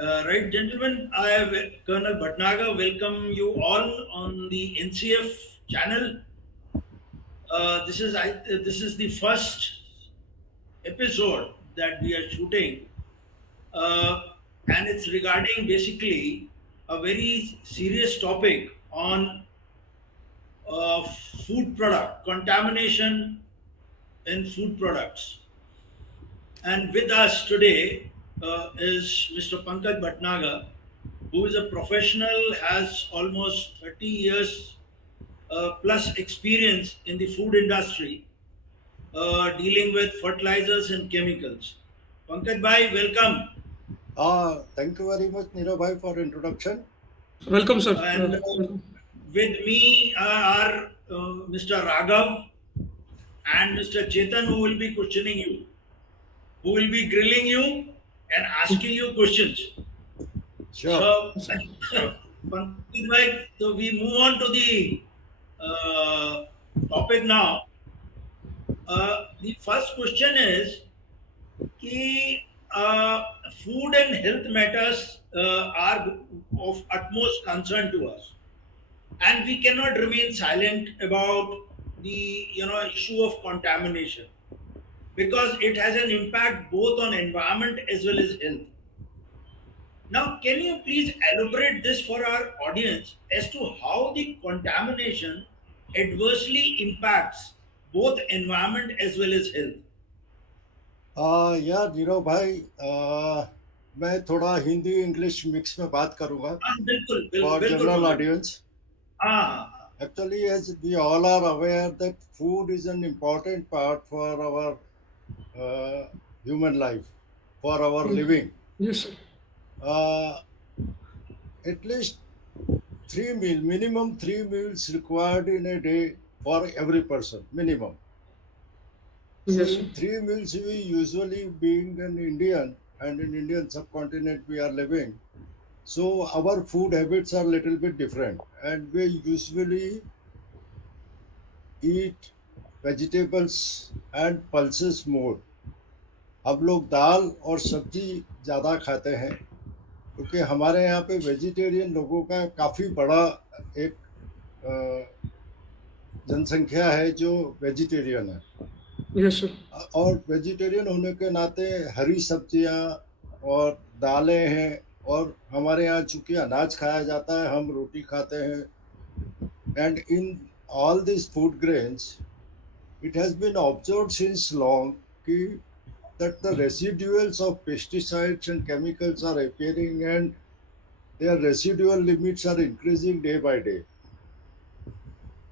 Right, gentlemen, I have Colonel Bhatnagar welcome you all on the NCF channel. This is the first episode that we are shooting, uh, and it's regarding basically a very serious topic on food product contamination in food products. And with us today is Mr. Pankaj Bhatnagar, who is a professional, has almost 30 years plus experience in the food industry, dealing with fertilizers and chemicals. Pankaj Bhai, welcome. Thank you very much, Nirav bhai, for introduction. Welcome, sir. And with me are Mr. Raghav and Mr. Chetan, who will be questioning you, who will be grilling you and asking you questions. Sure. So, Pankaj Bhai, so we move on to the uh, topic now. The first question is कि food and health matters are of utmost concern to us, and we cannot remain silent about the issue of contamination because it has an impact both on environment as well as health. Now, can you please elaborate this for our audience as to how the contamination adversely impacts both environment as well as health? यार नीरव भाई, मैं थोड़ा Hindi English mix में बात करूंगा हाँ, बिल्कुल बिल्कुल फॉर बिल्कुल जनरल पंकज। ऑडियंस. हाँ हाँ Actually, as we all are aware that food is an important part for our human life, for our living. Yes, sir. Uh, at least minimum three meals required in a day for every person, minimum. So Yes, sir. in three meals, we usually being an Indian and in Indian subcontinent we are living. So our food habits are little bit different, and we usually eat vegetables and pulses more. हम लोग दाल और सब्जी ज़्यादा खाते हैं क्योंकि हमारे यहाँ पे वेजिटेरियन लोगों का काफ़ी बड़ा एक जनसंख्या है जो वेजिटेरियन है. Yes, sir. और वेजिटेरियन होने के नाते हरी सब्जियां और दालें हैं, और हमारे यहाँ चूंकि अनाज खाया जाता है, हम रोटी खाते हैं. And in all this food grains it has been observed since long कि that the residuals of pesticides and chemicals are appearing, and their residual limits are increasing day by day.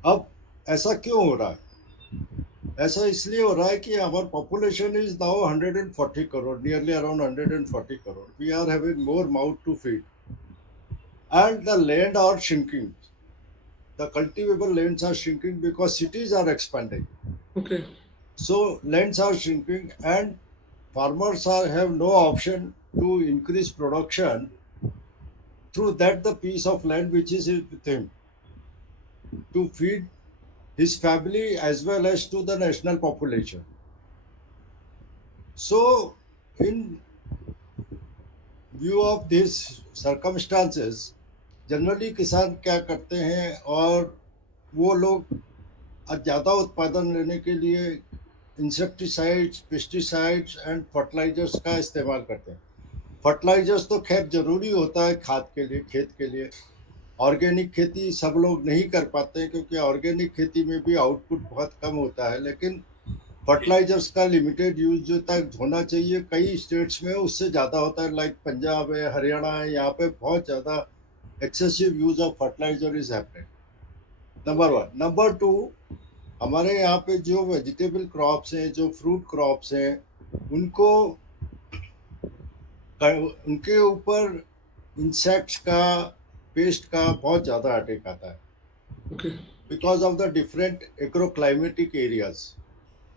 अब ऐसा क्यों हो रहा है? ऐसा इसलिए हो रहा है कि हमारा population is now 140 crore, nearly around 140 crore. We are having more mouth to feed and the land are shrinking. The cultivable lands are shrinking because cities are expanding. Okay. So lands are shrinking and farmers have no option to increase production through that the piece of land which is with him to feed his family as well as to the national population. So, in view of these circumstances, generally किसान क्या करते हैं, और वो लोग ज़्यादा उत्पादन लेने के लिए इंसेक्टिसाइड्स, पेस्टिसाइड्स एंड फर्टिलाइजर्स का इस्तेमाल करते हैं. फर्टिलाइजर्स तो खैर ज़रूरी होता है खाद के लिए, खेत के लिए. ऑर्गेनिक खेती सब लोग नहीं कर पाते हैं क्योंकि ऑर्गेनिक खेती में भी आउटपुट बहुत कम होता है, लेकिन फर्टिलाइजर्स का लिमिटेड यूज जो तक होना चाहिए कई स्टेट्स में उससे ज़्यादा होता है. लाइक पंजाब है, हरियाणा है, यहाँ पे बहुत ज़्यादा excessive use of fertiliser is happening. Number one. Number two, हमारे यहाँ पे जो वेजिटेबल क्रॉप्स हैं, जो फ्रूट क्रॉप्स हैं, उनको उनके ऊपर इंसेक्ट्स का, पेस्ट का बहुत ज़्यादा अटैक आता है. Okay. Because of the different agroclimatic areas.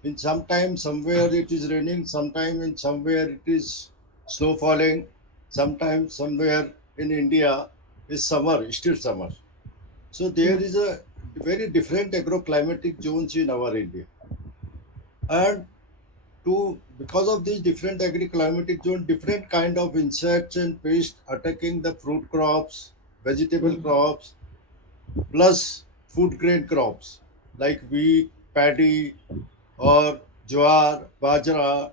In sometimes somewhere it is raining, sometime in somewhere it is snow falling, sometimes somewhere in India is summer, still summer. So there is a very different agroclimatic zones in our India. And because of these different agri-climatic zone, different kind of insects and pests attacking the fruit crops, vegetable crops, plus food grain crops like wheat, paddy, or jowar, bajra.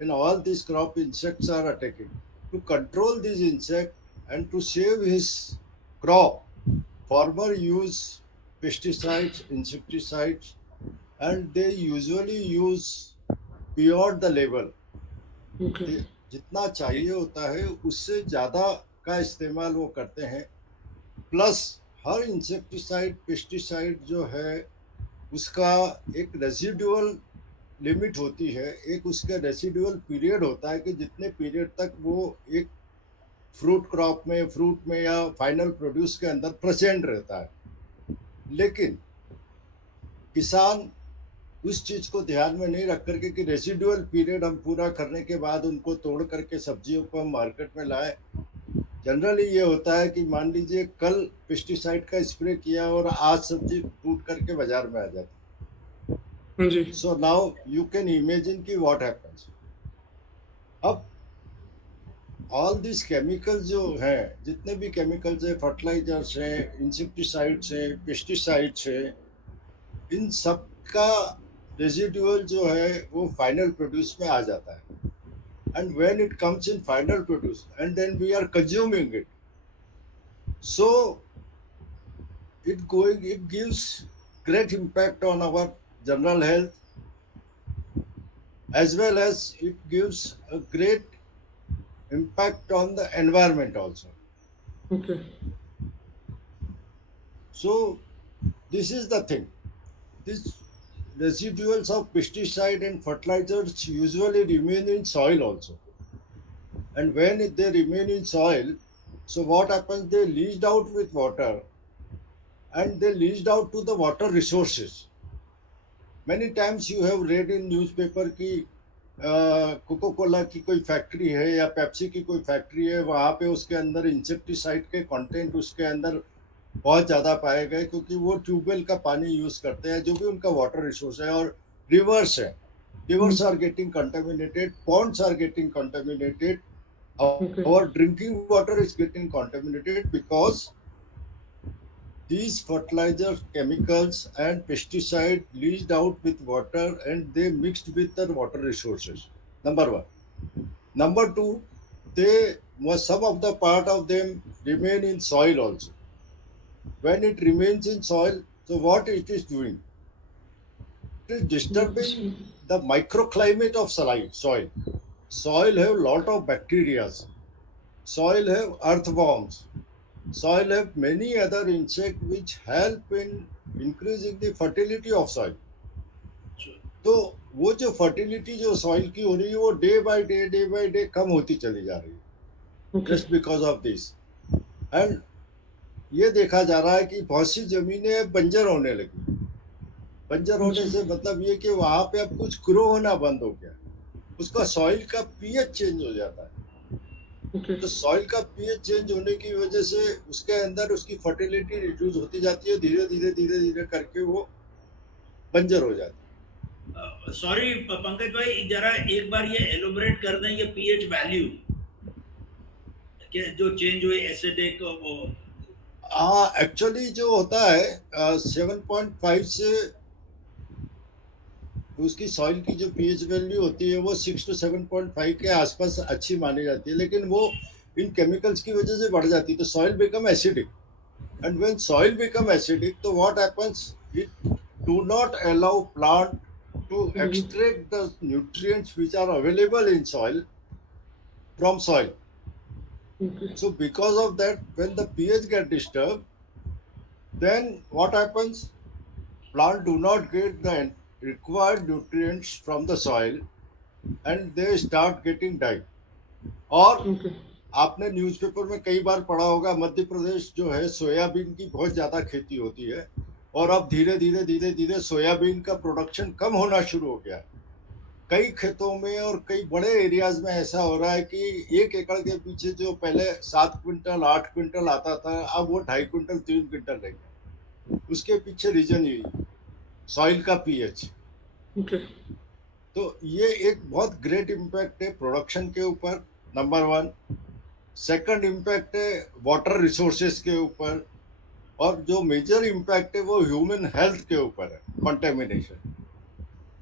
In all these crop, insects are attacking. To control these insects and to save his crop, farmer use pesticides, insecticides, and they usually use beyond the level. Okay. जितना चाहिए होता है उससे ज़्यादा का इस्तेमाल वो करते हैं। प्लस हर इंसेक्टिसाइड पेस्टिसाइड जो है उसका एक रेसिडुअल लिमिट होती है, एक उसका रेसिडुअल पीरियड होता है कि जितने पीरियड तक वो एक फ्रूट क्रॉप में, फ्रूट में या फाइनल प्रोड्यूस के अंदर प्रेजेंट रहता है। लेकिन किसान उस चीज़ को ध्यान में नहीं रख करके कि रेसिडुअल पीरियड हम पूरा करने के बाद उनको तोड़ करके सब्जियों को हम मार्केट में लाएं। जनरली ये होता है कि मान लीजिए कल पेस्टिसाइड का स्प्रे किया और आज सब्जी टूट करके बाजार में आ जाती। हाँ जी। So now you can imagine कि व्हाट हैपेंस। अब ऑल दिस केमिकल्स जो हैं, जितने भी केमिकल्स हैं, फर्टिलाइजर्स हैं, इंसेक्टिसाइड्स हैं, पेस्टिसाइड्स हैं, इन सब का रेजिडुअल जो है वो फाइनल प्रोड्यूस में आ जाता है। And when it comes in final produce and then we are consuming it, so it gives great impact on our general health, as well as it gives a great impact on the environment also. Okay. So this is the thing. These residuals of pesticide and fertilizers usually remain in soil also. And when they remain in soil, so what happens? They leached out with water and they leached out to the water resources. Many times you have read in newspaper कि cocoa Cola की कोई factory है या Pepsi की कोई factory है, वहाँ पे उसके अंदर इंसेक्टिसाइड के कंटेंट उसके अंदर बहुत ज़्यादा पाए गए, क्योंकि वो ट्यूबवेल का पानी यूज़ करते हैं जो भी उनका वाटर रिसोर्स है। और रिवर्स है, rivers are getting contaminated, ponds are getting contaminated, our drinking water is getting contaminated because these fertilizers, chemicals and pesticide leached out with water and they mixed with the water resources. Number one. Number two, some of the part of them remain in soil also. When it remains in soil, so what it is doing? It is disturbing the microclimate of soil. Soil have lot of bacteria. Soil have earthworms. Soil have many other insects which help in increasing the fertility of soil. तो वो जो fertility जो soil की हो रही है वो day by day कम होती चली जा रही है, just because of this. And ये देखा जा रहा है कि बहुत सी जमीनें बंजर होने लगी। बंजर होने से मतलब ये कि वहाँ पे अब कुछ ग्रो होना बंद हो गया, उसका सॉइल का पीएच चेंज हो जाता है। तो सॉइल का पीएच चेंज होने की वजह से उसके अंदर उसकी फर्टिलिटी रिड्यूस होती जाती है, धीरे धीरे करके वो बंजर हो जाती है। सॉरी पंकज भाई, जरा एक बार ये एलोबरेट कर दें, ये पीएच वैल्यू जो चेंज हुए एसिडिक वो। हाँ, एक्चुअली जो होता है 7.5 से उसकी सॉइल की जो पीएच वैल्यू होती है वो 6 to 7.5 के आसपास अच्छी मानी जाती है, लेकिन वो इन केमिकल्स की वजह से बढ़ जाती है, तो soil become acidic. And when soil become acidic, तो what happens, it do not allow plant to extract the nutrients which are available in soil from soil. So because of that, when the pH get disturbed, then what happens? Plant do not get the required nutrients from the soil and they start getting died. और आपने newspaper में कई बार पढ़ा होगा, मध्य प्रदेश जो है soybean की बहुत ज़्यादा खेती होती है और अब धीरे धीरे सोयाबीन का प्रोडक्शन कम होना शुरू हो गया। कई खेतों में और कई बड़े एरियाज में ऐसा हो रहा है कि 1 एकड़ के पीछे जो पहले 7 क्विंटल 8 क्विंटल आता था, अब वो 2.5 क्विंटल 3 क्विंटल रह गया। उसके पीछे रीजन यही, सॉइल का पीएच। तो ये एक बहुत ग्रेट इम्पैक्ट है प्रोडक्शन के ऊपर, नंबर वन। सेकंड इम्पैक्ट है वाटर रिसोर्सेज के ऊपर, और जो मेजर इम्पैक्ट है वो ह्यूमन हेल्थ के ऊपर है, कंटेमिनेशन।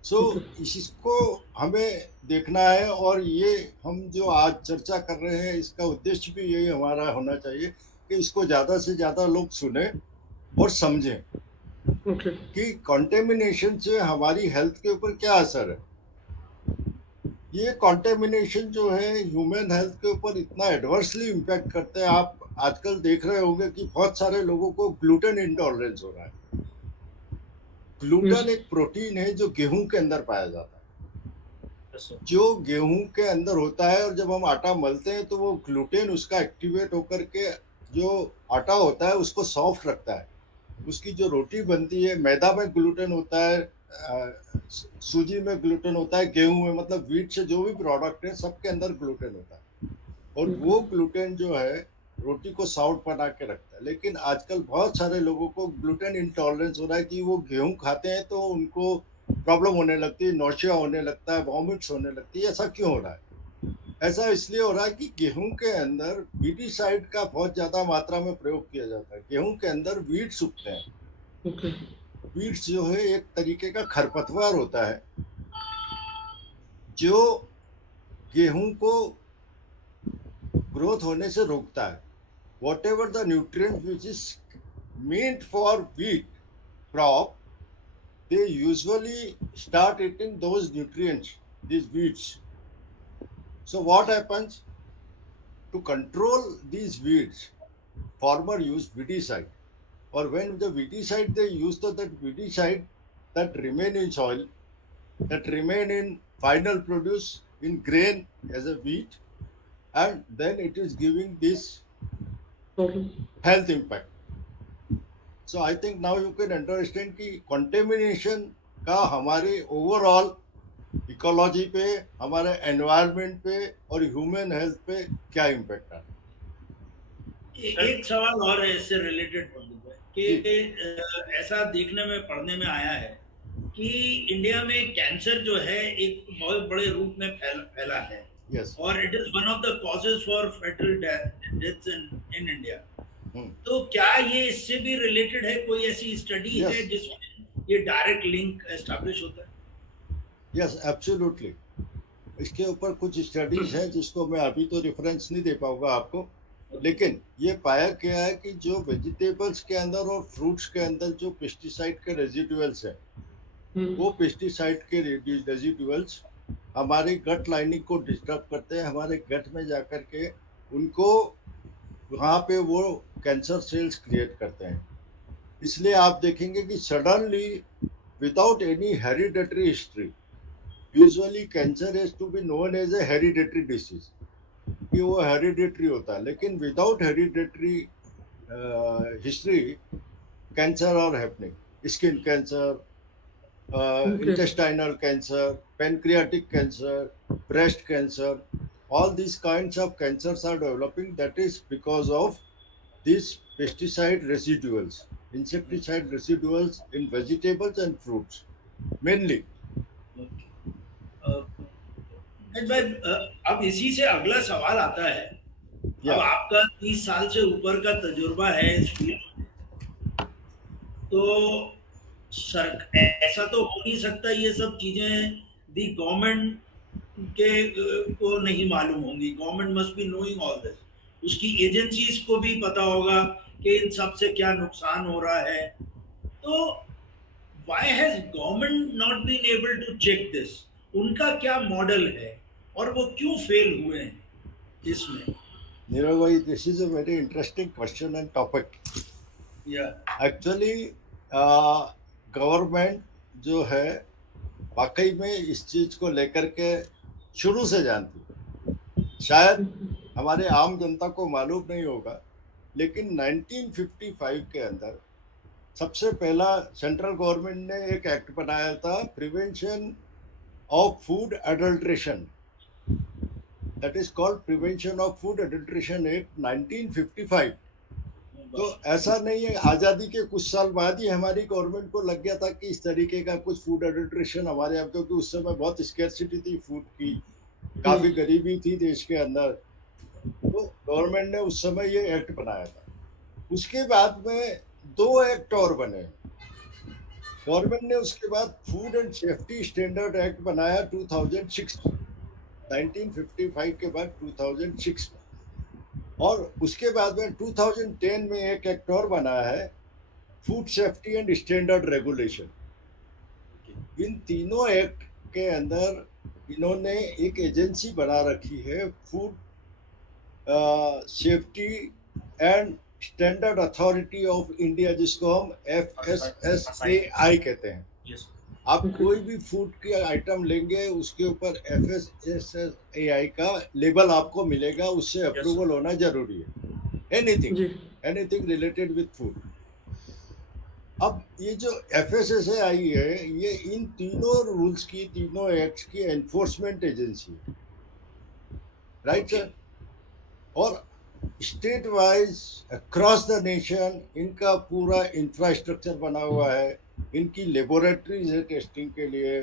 सो ओके इसको हमें देखना है, और ये हम जो आज चर्चा कर रहे हैं इसका उद्देश्य भी यही हमारा होना चाहिए कि इसको ज़्यादा से ज़्यादा लोग सुने और समझें ओके कि कंटेमिनेशन से हमारी हेल्थ के ऊपर क्या असर है। ये कंटेमिनेशन जो है ह्यूमन हेल्थ के ऊपर इतना एडवर्सली इम्पैक्ट करते हैं। आप आजकल देख रहे होंगे कि बहुत सारे लोगों को ग्लूटेन इंटॉलरेंस हो रहा है। यस ग्लूटेन एक प्रोटीन है जो गेहूं के अंदर पाया जाता है, जो गेहूं के अंदर होता है, और जब हम आटा मलते हैं तो वो ग्लूटेन उसका एक्टिवेट होकर के जो आटा होता है उसको सॉफ्ट रखता है। उसकी जो रोटी बनती है, मैदा में ग्लूटेन होता है, सूजी में ग्लूटेन होता है, गेहूं में, मतलब व्हीट से जो भी प्रोडक्ट है सबके अंदर ग्लूटेन होता है। और वो ग्लूटेन जो है रोटी को सॉफ्ट बना के रखता है। लेकिन आजकल बहुत सारे लोगों को ग्लूटेन इंटॉलरेंस हो रहा है कि वो गेहूं खाते हैं तो उनको प्रॉब्लम होने लगती है, नौशिया होने लगता है, वॉमिट्स होने लगती है। ऐसा क्यों हो रहा है? ऐसा इसलिए हो रहा है कि गेहूं के अंदर वीडीसाइड का बहुत ज्यादा मात्रा में प्रयोग किया जाता है। गेहूं के अंदर वीड्स उगते हैं। ओके वीड्स जो है एक तरीके का खरपतवार होता है जो गेहूं को ग्रोथ होने से रोकता है। Whatever the nutrient which is meant for wheat crop, they usually start eating those nutrients, these weeds. So what happens? To control these weeds, farmer use weedicide. Or when the weedicide they use, that weedicide that remain in soil, that remain in final produce in grain as a wheat, and then it is giving this problem health impact. So I think now you can understand कि contamination का हमारे overall ecology पे, हमारे environment पे और human health पे क्या impact है। एक सवाल और है इससे रिलेटेड पंडित भाई जी। कि ऐसा देखने में पढ़ने में आया है कि इंडिया में कैंसर जो है एक बहुत बड़े रूप में फैला है यस। और it is one of the causes for fetal deaths in India. Hmm. तो क्या ये इससे भी रिलेटेड है? कोई ऐसी स्टडी Yes. है जिसमें ये डायरेक्ट लिंक एस्टैब्लिश होता है? Yes, absolutely. इसके ऊपर कुछ स्टडीज हैं जिसको मैं अभी तो रेफरेंस नहीं दे पाऊंगा आपको, लेकिन ये पाया गया है कि जो वेजिटेबल्स के अंदर और फ्रूट्स के अंदर जो पेस्टिसाइड के रेजिडुअल्स हैं, वो पेस्टिसाइड के रेजिडुअल्स हमारी गट लाइनिंग को डिस्टर्ब करते हैं। हमारे गट में जाकर के उनको वहाँ पे वो कैंसर सेल्स क्रिएट करते हैं। इसलिए आप देखेंगे कि suddenly without any hereditary history, usually cancer is to be known as a hereditary disease, कि वो हेरिडेटरी होता है। लेकिन without hereditary history cancer are happening, skin cancer, intestinal cancer, pancreatic cancer, breast cancer, all these kinds of cancers are developing. That is because of these pesticide residuals, insecticide residuals in vegetables and fruits, mainly. भाई अब इसी से अगला सवाल आता है। अब Yeah. आपका 30 साल से ऊपर का तजुर्बा है इस फील्ड में, तो सर ऐसा तो हो नहीं सकता ये सब चीजें दी गवर्नमेंट के को नहीं मालूम होंगी। Government must be knowing all this. उसकी एजेंसीज को भी पता होगा कि इन सब से क्या नुकसान हो रहा है। तो why has government not been able to check this? उनका क्या मॉडल है और वो क्यों फेल हुए हैं इसमें? Nirav bhai, this is a very interesting question and topic. या Actually, गवर्नमेंट जो है वाकई में इस चीज को लेकर के शुरू से जानती है। शायद हमारे आम जनता को मालूम नहीं होगा, लेकिन 1955 के अंदर सबसे पहला सेंट्रल गवर्नमेंट ने एक एक्ट बनाया था, prevention of food adulteration, that is called prevention of food adulteration act 1955। तो ऐसा नहीं है, आज़ादी के कुछ साल बाद ही हमारी गवर्नमेंट को लग गया था कि इस तरीके का कुछ फूड एडल्ट्रेशन हमारे यहाँ, क्योंकि उस समय बहुत स्कैर्सिटी थी फूड की, काफ़ी गरीबी थी देश के अंदर, तो गवर्नमेंट ने उस समय ये एक्ट बनाया था। उसके बाद में 2 एक्ट और बने। गवर्नमेंट ने उसके बाद food and safety standard act बनाया 2006, 1955 के बाद 2006 में, और उसके बाद में 2010 में एक एक्ट और बना है, food safety and standard regulation. इन तीनों एक्ट के अंदर इन्होंने एक एजेंसी बना रखी है, food safety and standard authority of India, जिसको हम FSSAI कहते हैं। यस आप कोई भी फूड की आइटम लेंगे उसके ऊपर FSSAI का लेबल आपको मिलेगा, उससे अप्रूवल होना जरूरी है। Anything related with food. अब ये जो FSSAI है, ये इन तीनों रूल्स की, तीनों एक्ट्स की एनफोर्समेंट एजेंसी है, राइट सर? और state wise across the nation इनका पूरा इंफ्रास्ट्रक्चर बना हुआ है, इनकी लेबोरेटरीज है टेस्टिंग के लिए,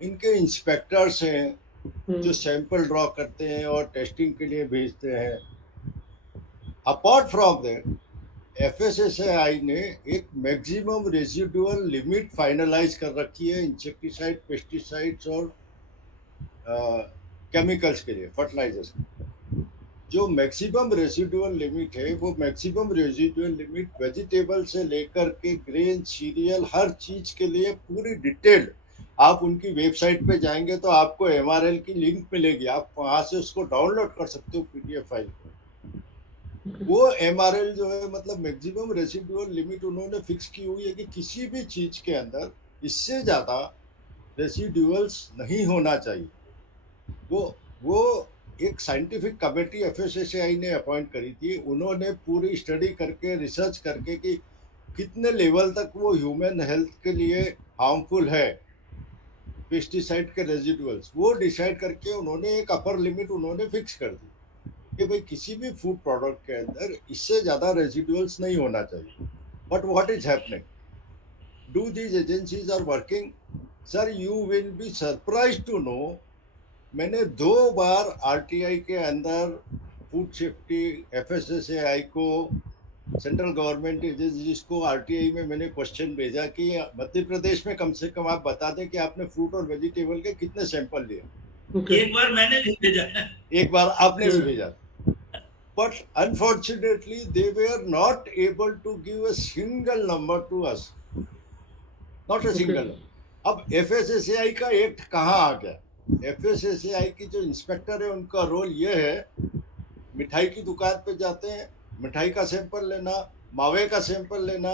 इनके इंस्पेक्टर्स हैं जो सैंपल ड्रॉ करते हैं और टेस्टिंग के लिए भेजते हैं। अपार्ट फ्रॉम दैट, FSSAI ने एक मैक्सिमम रेजिडुअल लिमिट फाइनलाइज कर रखी है इंसेक्टिसाइड, पेस्टिसाइड्स और केमिकल्स के लिए, फर्टिलाइजर्स। जो मैक्सिमम रेजिडुअल लिमिट है, वो मैक्सिमम रेजिडुअल लिमिट वेजिटेबल से लेकर के ग्रेन, सीरियल, हर चीज के लिए पूरी डिटेल्ड, आप उनकी वेबसाइट पे जाएंगे तो आपको MRL की लिंक मिलेगी, आप वहां से उसको डाउनलोड कर सकते हो PDF फाइल को। वो MRL जो है, मतलब मैक्सिमम रेजिडुअल लिमिट उन्होंने फिक्स की हुई है कि किसी भी चीज के अंदर इससे ज्यादा रेसिडुअल्स नहीं होना चाहिए। वो एक साइंटिफिक कमेटी FSSAI ने अपॉइंट करी थी, उन्होंने पूरी स्टडी करके, रिसर्च करके कि कितने लेवल तक वो ह्यूमन हेल्थ के लिए हार्मफुल है पेस्टिसाइड के रेजिडुअल्स, वो डिसाइड करके उन्होंने एक अपर लिमिट उन्होंने फिक्स कर दी कि भाई किसी भी फूड प्रोडक्ट के अंदर इससे ज़्यादा रेजिडुअल्स नहीं होना चाहिए। But what is happening? Do these agencies are working? Sir, you will be surprise to know, मैंने 2 बार RTI के अंदर फूड सेफ्टी FSSAI को, सेंट्रल गवर्नमेंट एजेंसी जिसको RTI में मैंने क्वेश्चन भेजा कि मध्य प्रदेश में कम से कम आप बता दें कि आपने फ्रूट और वेजिटेबल के कितने सैंपल लिए। एक बार मैंने भी भेजा है, एक बार आपने भी भेजा, but unfortunately they were not able to give a single number to us, not a single. अब FSSAI का एक्ट कहाँ आ गया? FSSAI की जो इंस्पेक्टर है उनका रोल ये है, मिठाई की दुकान पे जाते हैं, मिठाई का सैंपल लेना, मावे का सैंपल लेना,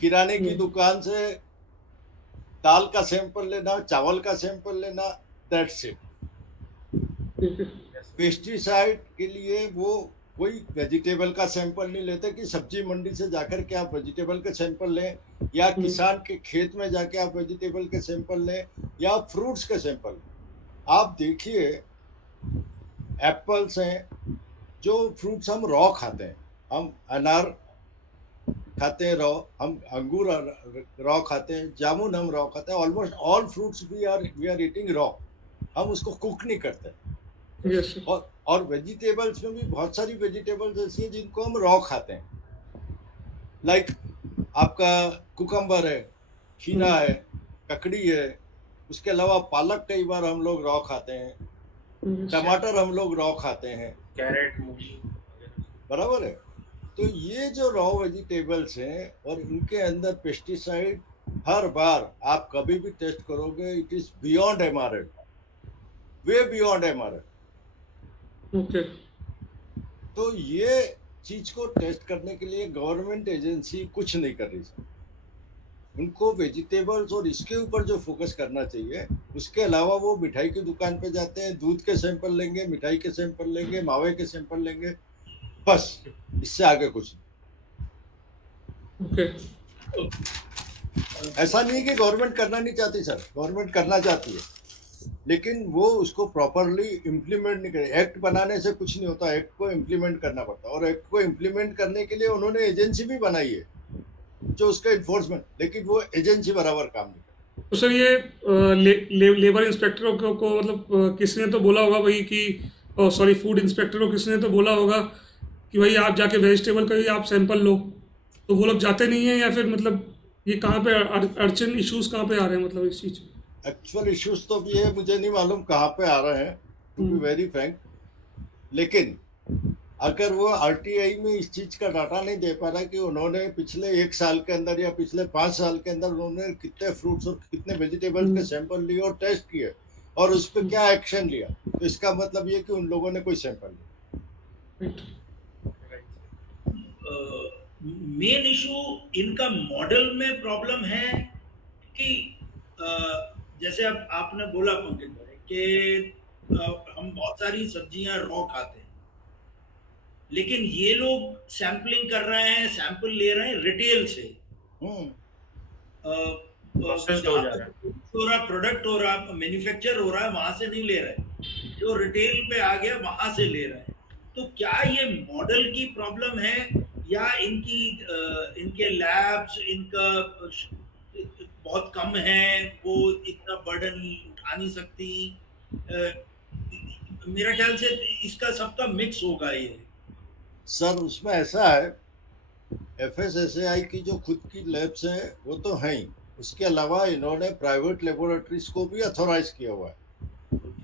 किराने की दुकान से दाल का सैंपल लेना, चावल का सैंपल लेना, दैट्स इट। पेस्टिसाइड के लिए वो कोई वेजिटेबल का सैंपल नहीं लेते कि सब्जी मंडी से जाकर के आप वेजिटेबल के सैंपल लें, या किसान के खेत में जाके आप वेजिटेबल के सैंपल लें, या फ्रूट्स के सैंपल। आप देखिए, एप्पल्स हैं, जो फ्रूट्स हम रॉ खाते हैं, हम अनार खाते हैं रॉ, हम अंगूर रॉ खाते हैं, जामुन हम रॉ खाते हैं, almost all fruits we are eating raw, हम उसको कुक नहीं करते। Yes. और वेजिटेबल्स में भी बहुत सारी वेजिटेबल्स ऐसी हैं जिनको हम रॉ खाते हैं, लाइक आपका कुकम्बर है, खीरा है, ककड़ी है, उसके अलावा पालक कई बार हम लोग रॉ खाते हैं, टमाटर हम लोग रॉ खाते हैं, कैरेट, मूली, बराबर है। तो ये जो रॉ वेजिटेबल्स हैं और इनके अंदर पेस्टिसाइड, हर बार आप कभी भी टेस्ट करोगे, it is beyond MRL, way beyond MRL। Okay. तो ये चीज को टेस्ट करने के लिए गवर्नमेंट एजेंसी कुछ नहीं कर रही सर। उनको वेजिटेबल्स और इसके ऊपर जो फोकस करना चाहिए, उसके अलावा वो मिठाई की दुकान पे जाते हैं, दूध के सैंपल लेंगे, मिठाई के सैंपल लेंगे, मावे के सैंपल लेंगे, बस, इससे आगे कुछ नहीं। Okay. ऐसा नहीं कि गवर्नमेंट करना नहीं चाहती सर, गवर्नमेंट करना चाहती है, लेकिन वो उसको प्रॉपरली इम्प्लीमेंट नहीं करे। एक्ट बनाने से कुछ नहीं होता, एक्ट को इम्प्लीमेंट करना पड़ता है, और एक्ट को इम्प्लीमेंट करने के लिए उन्होंने एजेंसी भी बनाई है जो उसका इन्फोर्समेंट, लेकिन वो एजेंसी बराबर काम नहीं करती। तो सर ये लेबर इंस्पेक्टरों को मतलब किसी ने तो बोला होगा भाई कि सॉरी फूड इंस्पेक्टर को किसी ने तो बोला होगा कि भाई आप जाके वेजिटेबल का ही आप सैंपल लो, तो वो लोग जाते नहीं हैं, या फिर मतलब ये कहाँ पे अड़चन इश्यूज कहाँ पे आ रहे हैं मतलब इस चीज़ में? एक्चुअल इश्यूज तो ये मुझे नहीं मालूम कहाँ पे आ रहे हैं, टू बी वेरी फ्रैंक। लेकिन अगर वो आरटीआई में इस चीज का डाटा नहीं दे पा रहा कि उन्होंने पिछले 1 साल के अंदर या पिछले 5 साल के अंदर उन्होंने कितने फ्रूट्स और कितने वेजिटेबल्स के सैंपल लिए और टेस्ट किए और उस पर क्या एक्शन लिया, तो इसका मतलब ये कि उन लोगों ने कोई सैंपल लिया। राइट। मेन इशू इनका मॉडल में प्रॉब्लम है कि जैसे अब आपने बोला पंकज भाई कि हम बहुत सारी सब्जियां रॉ खाते हैं, लेकिन ये लोग सैंपलिंग कर रहे हैं, सैंपल ले रहे हैं रिटेल से। हम्म प्रोसेस्ड हो जा रहा है। हो रहा प्रोडक्ट हो रहा मैन्युफैक्चर हो रहा है, वहां से नहीं ले रहे, जो रिटेल पे आ गया वहां से ले रहे हैं। तो क्या ये मॉडल की प्रॉब्लम है या इनके लैब्स इनका बहुत कम है, वो इतना बर्डन उठा नहीं सकती? मेरा ख्याल से इसका सबका मिक्स होगा ये। सर उसमें ऐसा है, एफएसएसएआई की जो खुद की लैब्स हैं वो तो हैं ही, उसके अलावा इन्होंने प्राइवेट लेबोरेटरीज को भी अथोराइज किया हुआ है,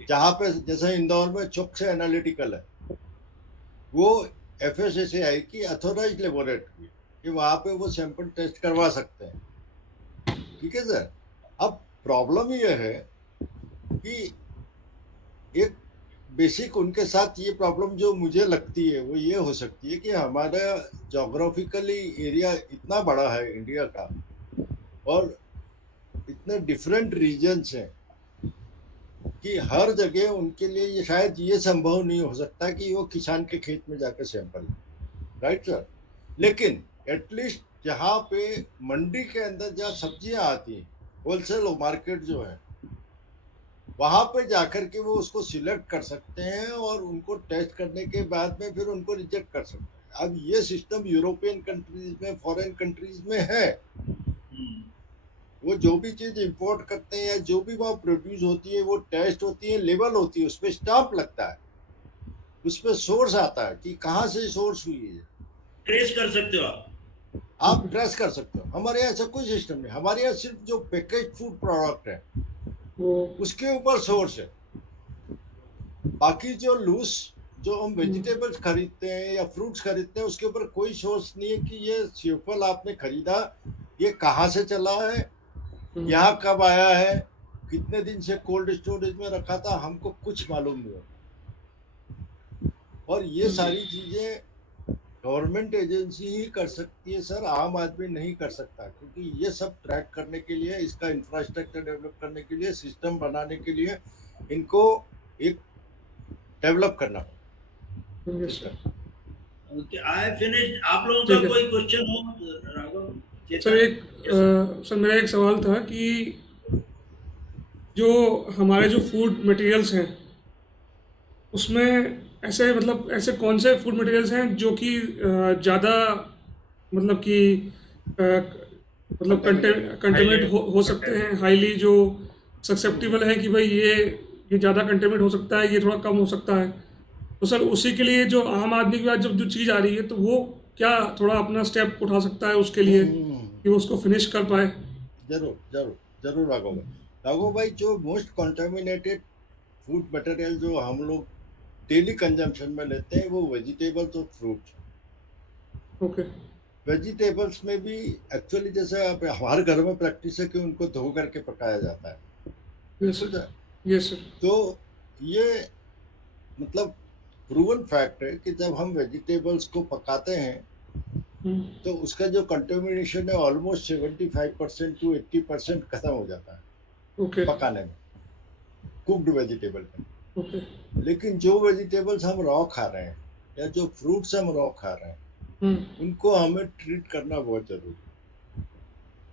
जहाँ पे जैसे इंदौर में चौकसे एनालिटिकल है, वो एफएसएसएआई की अथोराइज लेबोरेटरी है कि वहाँ पे वो सैंपल टेस्ट करवा सकते हैं। ठीक है सर। अब प्रॉब्लम ये है कि एक बेसिक उनके साथ ये प्रॉब्लम जो मुझे लगती है वो ये हो सकती है कि हमारा जोग्राफिकली एरिया इतना बड़ा है इंडिया का, और इतने डिफरेंट रीजन्स हैं कि हर जगह उनके लिए ये शायद ये संभव नहीं हो सकता कि वो किसान के खेत में जाकर सैंपल, राइट सर। लेकिन एटलीस्ट जहाँ पे मंडी के अंदर जहाँ सब्जियां आती हैं, होलसेल मार्केट जो है, वहां पे जाकर के वो उसको सिलेक्ट कर सकते हैं और उनको टेस्ट करने के बाद में फिर उनको रिजेक्ट कर सकते हैं। अब ये सिस्टम यूरोपियन कंट्रीज में, फॉरेन कंट्रीज में है। वो जो भी चीज इंपोर्ट करते हैं या जो भी वहाँ प्रोड्यूस होती है वो टेस्ट होती है, लेबल होती है, उस पर स्टाम्प लगता है, उस पर सोर्स आता है कि कहाँ से सोर्स हुई है, ट्रेस कर सकते हो आप ट्रेस कर सकते हो। हमारे यहाँ ऐसा कोई सिस्टम नहीं, हमारे यहाँ सिर्फ जो पैकेज फूड प्रोडक्ट है वो उसके ऊपर सोर्स है। बाकी जो लूज जो हम वेजिटेबल्स खरीदते हैं या फ्रूट्स खरीदते हैं उसके ऊपर कोई सोर्स नहीं है कि ये सेब आपने खरीदा, ये कहाँ से चला है, यहाँ कब आया है, कितने दिन से कोल्ड स्टोरेज में रखा था, हमको कुछ मालूम नहीं होता। और ये सारी चीजें गवर्नमेंट एजेंसी ही कर सकती है सर, आम आदमी नहीं कर सकता, क्योंकि ये सब ट्रैक करने के लिए, इसका इंफ्रास्ट्रक्चर डेवलप करने के लिए, सिस्टम बनाने के लिए इनको एक डेवलप करना पड़ेगा। Yes sir. I finished. आप लोगों ठीक का है। कोई क्वेश्चन हो राघव? सर एक सर मेरा एक सवाल था कि जो हमारे जो फूड मटेरियल्स हैं उसमें ऐसे मतलब ऐसे कौन से फूड मटेरियल्स हैं जो कि ज़्यादा मतलब कि मतलब कंटेमिनेट हो सकते हैं, हाईली जो ससेप्टिबल है कि भाई ये ज़्यादा कंटेमिनेट हो सकता है, ये थोड़ा कम हो सकता है। तो सर उसी के लिए जो आम आदमी के पास जब जो चीज़ आ रही है तो वो क्या थोड़ा अपना स्टेप उठा सकता है उसके लिए कि वो उसको फिनिश कर पाए? जरूर जरूर जरूर राघव भाई। राघव भाई, जो मोस्ट कॉन्टेमिनेटेड फूड मटेरियल जो हम लोग डेली कंजम्पशन में लेते हैं वो वेजिटेबल्स और फ्रूट्स। ओके। वेजिटेबल्स में भी एक्चुअली जैसे आप हमारे घर में प्रैक्टिस है कि उनको धो करके पकाया जाता है। Yes sir. Yes sir. तो ये मतलब प्रूवन फैक्ट है कि जब हम वेजिटेबल्स को पकाते हैं तो उसका जो कंटेमिनेशन है ऑलमोस्ट 75% टू 80% खत्म हो जाता है ओके। पकाने में, कुक्ड वेजिटेबल में। ओके। लेकिन जो वेजिटेबल्स हम रॉ खा रहे हैं या जो फ्रूट्स हम रॉ खा रहे हैं उनको हमें ट्रीट करना बहुत जरूरी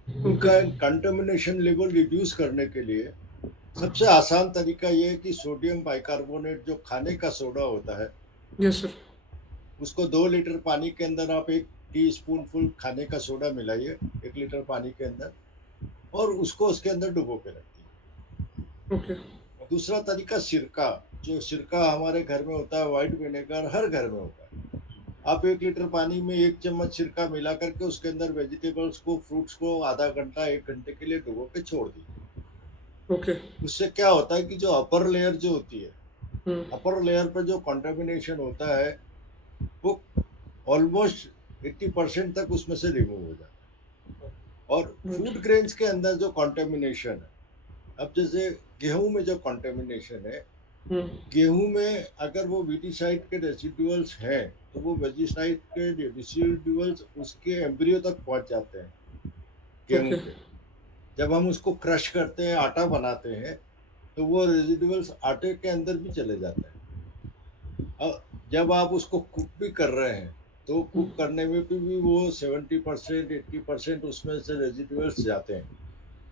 है। उनका कंटेमिनेशन लेवल रिड्यूस करने के लिए सबसे आसान तरीका ये है कि सोडियम बाइकार्बोनेट जो खाने का सोडा होता है, यस सर। उसको 2 लीटर पानी के अंदर आप 1 टीस्पून फुल खाने का सोडा मिलाइए 1 लीटर पानी के अंदर, और उसको उसके अंदर डुबो के रखिए। ओके। दूसरा तरीका सिरका, जो सिरका हमारे घर में होता है, व्हाइट विनेगर हर घर में होता है। आप 1 लीटर पानी में 1 चम्मच सिरका मिला करके उसके अंदर वेजिटेबल्स को, फ्रूट्स को आधा घंटा 1 घंटे के लिए डुबो के छोड़ दीजिए। ओके। उससे क्या होता है कि जो अपर लेयर जो होती है, हम्म। अपर लेयर पर जो कंटामिनेशन होता है वो ऑलमोस्ट 80% तक उसमें से रिमूव हो जाता है। और फूड ग्रेन्स के अंदर जो कंटामिनेशन है, अब जैसे गेहूं में जो कंटामिनेशन है, हम्म। गेहूं में अगर वो वीडिसाइड के रेसिडुअल्स हैं तो वो वेजिसाइड के रेसिडुअल्स उसके एम्ब्रियो तक पहुंच जाते हैं गेहूं ओके। के। जब हम उसको क्रश करते हैं, आटा बनाते हैं, तो वो रेसिडुअल्स आटे के अंदर भी चले जाते हैं। अब जब आप उसको कुक भी कर रहे हैं तो कुक करने में भी वो 70% 80% उसमें से रेसिडुअल्स जाते हैं,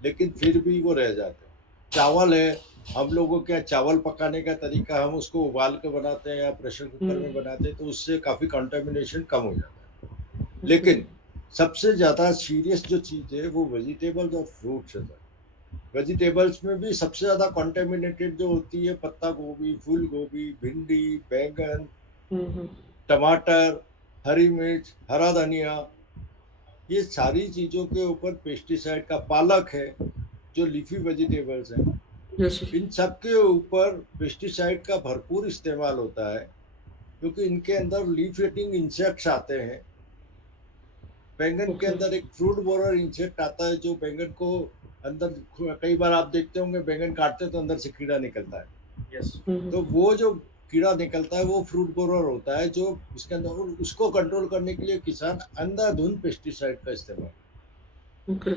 लेकिन फिर भी वो रह जाते हैं। चावल है, हम लोगों के यहाँ चावल पकाने का तरीका, हम उसको उबाल के बनाते हैं या प्रेशर कुकर में बनाते हैं, तो उससे काफ़ी कंटामिनेशन कम हो जाता है। लेकिन सबसे ज़्यादा सीरियस जो चीज़ है वो वेजिटेबल्स और फ्रूट्स है। वेजिटेबल्स में भी सबसे ज़्यादा कंटेमिनेटेड जो होती है पत्ता गोभी, फूल गोभी, भिंडी, बैंगन, हम्म। टमाटर, हरी मिर्च, हरा धनिया, ये सारी चीज़ों के ऊपर पेस्टिसाइड का, पालक है जो लीफी वेजिटेबल्स हैं, यस सर। इन सब के ऊपर पेस्टिसाइड का भरपूर इस्तेमाल होता है, क्योंकि इनके अंदर लीफ ईटिंग इंसेक्ट्स आते हैं। बैंगन के ओके। अंदर एक फ्रूट बोरर इंसेक्ट आता है जो बैंगन को अंदर, कई बार आप देखते होंगे बैंगन काटते तो अंदर से कीड़ा निकलता है। यस। तो वो जो कीड़ा निकलता है वो फ्रूट बोरर होता है, जो इसके अंदर, उसको कंट्रोल करने के लिए किसान अंधाधुंध पेस्टिसाइड का इस्तेमाल। ओके।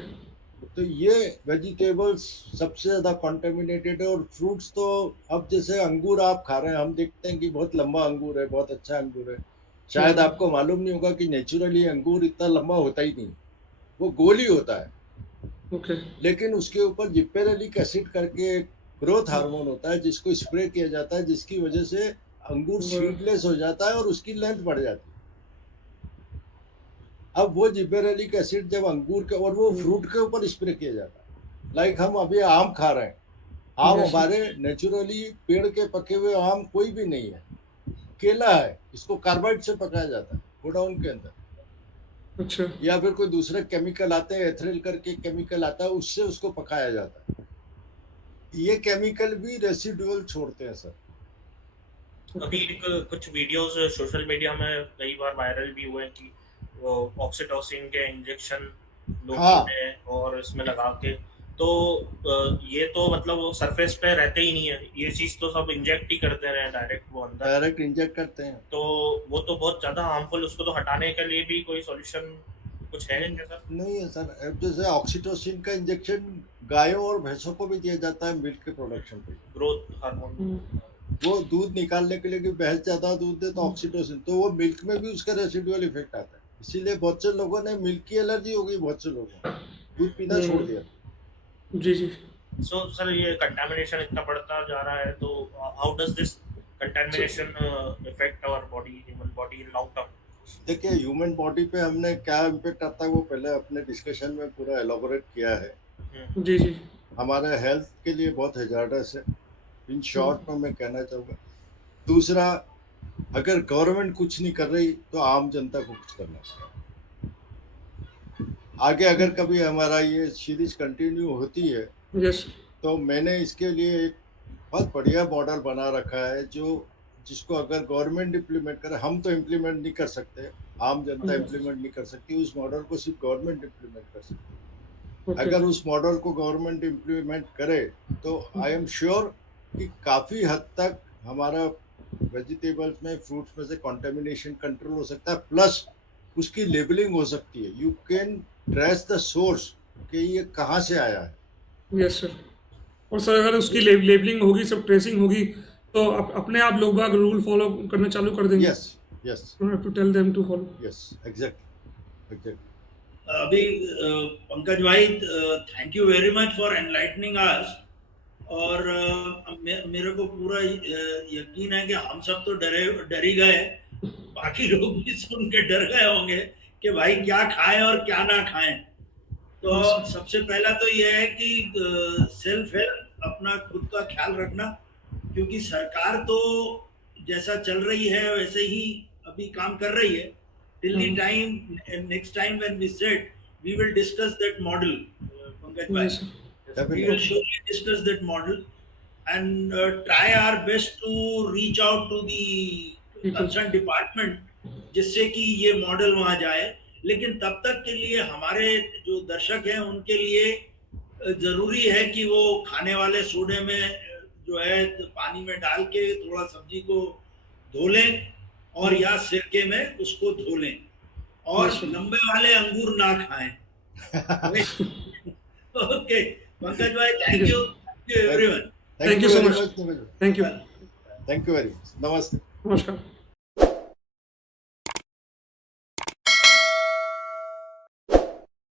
तो ये वेजिटेबल्स सबसे ज़्यादा कंटेमिनेटेड है। और फ्रूट्स तो अब जैसे अंगूर आप खा रहे हैं, हम देखते हैं कि बहुत लंबा अंगूर है, बहुत अच्छा अंगूर है। शायद आपको मालूम नहीं होगा कि नेचुरली अंगूर इतना लंबा होता ही नहीं, वो गोल ही होता है। ओके। लेकिन उसके ऊपर जिब्बेरेलिक एसिड करके एक ग्रोथ हार्मोन होता है जिसको स्प्रे किया जाता है, जिसकी वजह से अंगूर सीडलेस हो जाता है और उसकी लेंथ बढ़ जाती है। अब वो जिब्बेरेलिक एसिड जब अंगूर के और वो फ्रूट के ऊपर स्प्रे किया जाता है, लाइक हम अभी आम खा रहे हैं, आम Yes, sir. हमारे नेचुरली पेड़ के पके हुए आम कोई भी नहीं है, केला है, इसको कार्बाइड से पकाया जाता है गोडाउन के अंदर, अच्छा। या फिर कोई दूसरे केमिकल आते हैं, एथरिल करके केमिकल आता है, उससे उसको पकाया जाता है। ये केमिकल भी रेसिडुअल छोड़ते हैं सर। अभी कुछ वीडियोस सोशल मीडिया में कई बार वायरल भी हुए कि वो ऑक्सीटोसिन के इंजेक्शन लोग हाँ। लेते हैं और इसमें लगा के, तो ये तो मतलब वो सरफेस पे रहते ही नहीं है, ये चीज तो सब इंजेक्ट ही करते रहे डायरेक्ट वो अंदर, डायरेक्ट इंजेक्ट करते हैं। तो वो तो बहुत ज्यादा हार्मफुल, उसको तो हटाने के लिए भी कोई सॉल्यूशन कुछ है क्या सर? नहीं है सर। अब जैसे ऑक्सीटोसिन का इंजेक्शन गायों और भैंसों को भी दिया जाता है मिल्क के प्रोडक्शन पे, ग्रोथ हार्मोन। वो दूध निकालने के लिए कि भैंस ज्यादा दूध दे तो ऑक्सीटोसिन, तो वो मिल्क में भी उसका रेसिडुअल इफेक्ट आता है। इसीलिए बहुत से लोगों ने मिल्क की एलर्जी हो गई, बहुत से लोगों को दूध पीना छोड़ दिया। जी जी। सो सर ये कंटामिनेशन इतना बढ़ता जा रहा है, तो how does this contamination effect our body, human body in long term? देखिए ह्यूमन बॉडी पे हमने क्या इम्पेक्ट आता है वो पहले अपने डिस्कशन में पूरा एलोबोरेट किया है। जी जी। हमारे हेल्थ के लिए बहुत हेजार्डस है, इन शॉर्ट में मैं कहना चाहूँगा। दूसरा, अगर गवर्नमेंट कुछ नहीं कर रही तो आम जनता को कुछ करना चाहिए। आगे अगर कभी हमारा ये सीरीज कंटिन्यू होती है यस। तो मैंने इसके लिए एक बहुत बढ़िया मॉडल बना रखा है, जो जिसको अगर गवर्नमेंट इम्प्लीमेंट करे, हम तो इम्प्लीमेंट नहीं कर सकते, आम जनता इम्प्लीमेंट नहीं कर सकती, उस मॉडल को सिर्फ गवर्नमेंट इम्प्लीमेंट कर सकती है। अगर उस मॉडल को गवर्नमेंट इम्प्लीमेंट करे तो आई एम श्योर कि काफ़ी हद तक हमारा वेजिटेबल्स में, फ्रूट्स में से कंटामिनेशन कंट्रोल हो सकता है, प्लस उसकी लेबलिंग हो सकती है। You can trace the source कि ये कहाँ से आया है। Yes sir. और सर अगर उसकी लेबलिंग होगी, सब ट्रेसिंग होगी, तो अपने आप लोग बाग रूल फॉलो करना चालू कर देंगे। Yes yes don't have to tell them to follow. Yes, exactly exactly. अभी पंकज भाई, thank you very much for enlightening us और मेरे को पूरा यकीन है कि हम सब तो डर ही गए, बाकी लोग भी सुन के डर गए होंगे कि भाई क्या खाएं और क्या ना खाएं। तो Yes. सबसे पहला तो यह है कि सेल्फ हेल्प, अपना खुद का ख्याल रखना, क्योंकि सरकार तो जैसा चल रही है वैसे ही अभी काम कर रही है। Till the time next time when we set we will discuss that model, Pankaj भाई, Yes, sir. we will surely discuss that model and try our best to reach out to the concerned department जिससे कि ये model वहां जाए। लेकिन तब तक के लिए हमारे जो दर्शक हैं उनके लिए जरूरी है कि वो खाने वाले सोडे में जो है तो पानी में डाल के थोड़ा सब्जी को धो लें और या सिरके में उसको धो लें, और Yes, sir. लंबे वाले अंगूर ना खाएं। ओके पंकज भाई, thank you everyone. Thank you so very much. Niraj. Thank you. Thank you very much. Namaste. नमस्कार.